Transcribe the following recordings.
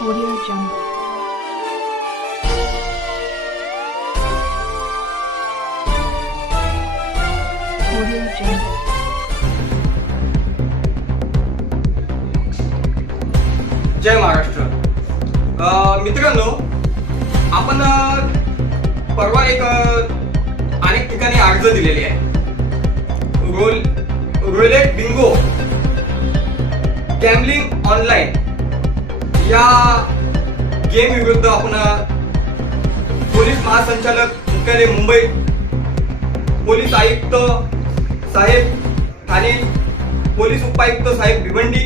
Audio Jungle. Audio Jungle. जय महाराष्ट्र अ, मित्रांनो आपण अ, परवा एक अ, अनेक ठिकाणी अर्ज दिलेले आहे रोल रोलेट बिंगो या गेम विरुद्ध आपण पोलीस महासंचालक मुख्यालय मुंबई पोलीस आयुक्त साहेब ठाणे पोलीस उपायुक्त साहेब भिवंडी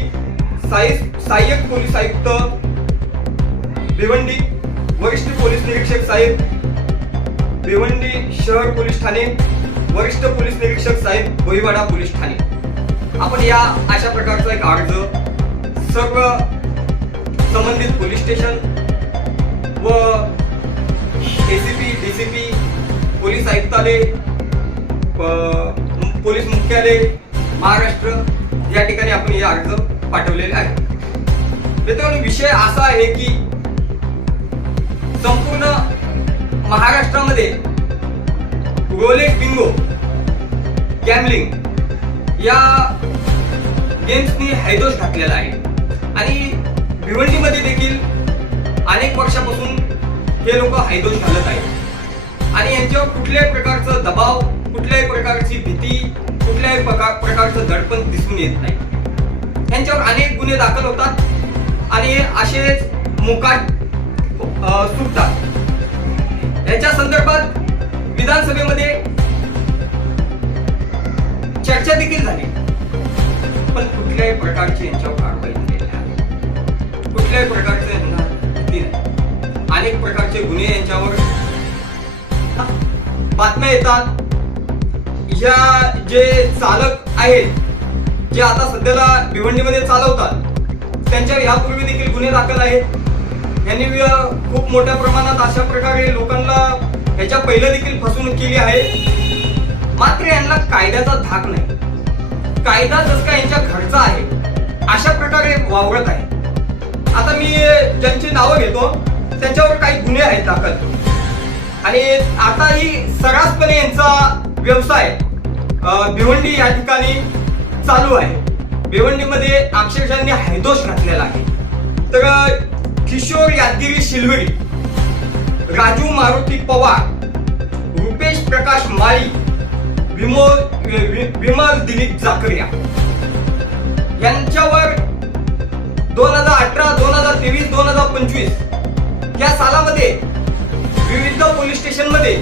साई सहाय्यक पोलीस आयुक्त भिवंडी वरिष्ठ पोलीस निरीक्षक साहेब भिवंडी शहर पोलीस ठाणे वरिष्ठ पोलीस निरीक्षक साहेब बोईवाडा पोलीस ठाणे. आपण या अशा प्रकारचा एक अर्ज सर्व संबंधित पोलीस स्टेशन व एसीपी डीसीपी पोलीस आयुक्तालय पोलीस मुख्यालय महाराष्ट्र या ठिकाणी आपण हे अर्ज पाठवलेले आहे मित्रांनो विषय असा आहे की संपूर्ण महाराष्ट्रामध्ये रोलेट बिंगो गॅमलिंग या गेम्सनी हैदोष घातलेला आहे. आणि हे लोक हैदोस घालत आहेत. आणि यांच्यावर कुठल्याही प्रकारचा दबाव कुठल्याही प्रकारची भीती कुठल्याही प्रकार प्रकारचं दडपण दिसून येत नाही. यांच्यावर अनेक गुन्हे दाखल होतात आणि असेच मुकाट सुटतात. याच्या संदर्भात विधानसभेमध्ये चर्चा देखील झाली. पण कुठल्याही प्रकारची यांच्यावर कारवाई झालेली कुठल्याही प्रकारचं अनेक प्रकारचे गुन्हे यांच्यावर बातम्या येतात. या जे चालक आहेत जे आता सध्याला भिवंडीमध्ये चालवतात त्यांच्यावर यापूर्वी देखील गुन्हे दाखल आहेत. यांनी खूप मोठ्या प्रमाणात अशा प्रकारे लोकांना ह्याच्या पहिलं देखील फसवणूक केली आहे. मात्र यांना कायद्याचा धाक नाही. कायदा जस का यांच्या घरचा आहे अशा प्रकारे वावरत आहे. आता मी ज्यांची नावं घेतो त्यांच्यावर काही गुन्हे आहेत दाखल आणि आता ही सर्रासपणे यांचा व्यवसाय भिवंडी या ठिकाणी चालू आहे. भिवंडीमध्ये अक्षरशांनी हैदोष घातलेला आहे. तर किशोर यादगिरी शिलवरी राजू मारुती पवार रुपेश प्रकाश माळी विमोल विमल दिलीप जाकरिया यांच्यावर दोन हजार अठरा दोन हजार तेवीस दोन हजार पंचवीस या सालामध्ये विविध पोलीस स्टेशनमध्ये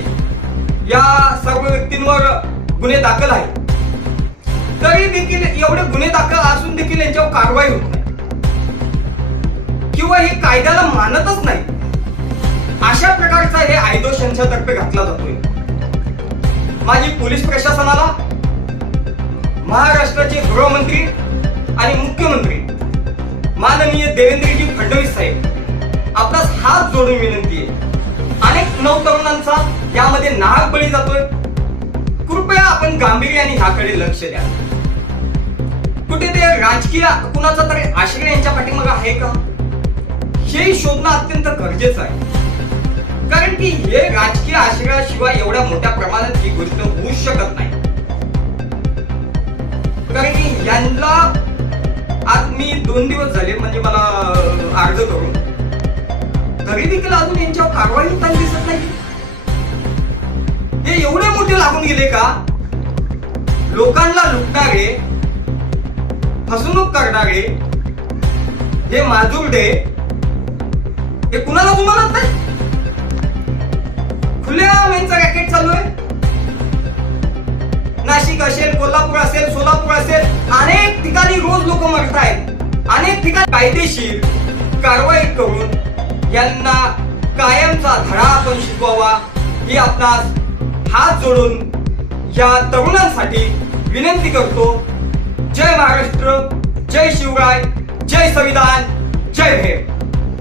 या सर्व व्यक्तींवर गुन्हे दाखल आहेत. तरी देखील एवढे गुन्हे दाखल असून देखील यांच्यावर कारवाई होत नाही. किंवा हे कायद्याला मानतच नाही. अशा प्रकारचा हे आयदोष यांच्यातर्फे घातला जातोय. माझी पोलीस प्रशासनाला महाराष्ट्राचे गृहमंत्री आणि मुख्यमंत्री माननीय देवेंद्रजी फडणवीस साहेब आपणास हात जोडून विनंती आहे. अनेक नवतरुणांचा यामध्ये नाहक बळी जातोय. कृपया आपण गांभीर्याने ह्याकडे लक्ष द्या. कुठे ते राजकीय कुणाचा तरी आश्रय यांच्या पाठीमागे आहे का? हे शोधणं अत्यंत गरजेचं आहे. कारण की हे राजकीय आश्रयाशिवाय एवढ्या मोठ्या प्रमाणात ही गोष्ट होऊ शकत नाही. कारण की यांना आज मी दोन दिवस झाले म्हणजे मला अर्ज करून तरी देखील अजून यांच्यावर कारवाई होताना दिसत नाही. हे एवढे मोठे लागून गेले का? लोकांना लुटणारे फसवणूक करणारे हे माजुर्डे हे कुणाला गुमानत नाही? खुल्या यांचा रॅकेट चालू आहे नाशिक असेल कोल्हापूर असेल सोलापूर असेल अनेक ठिकाणी रोज लोक मरत आहेत अनेक ठिकाणी कायदेशीर कारवाई करून यांना कायमचा धडा आपण शिकवावा. ही आपणास हात जोडून या तरुणांसाठी विनंती करतो. जय महाराष्ट्र जय शिवराय जय संविधान जय भीम.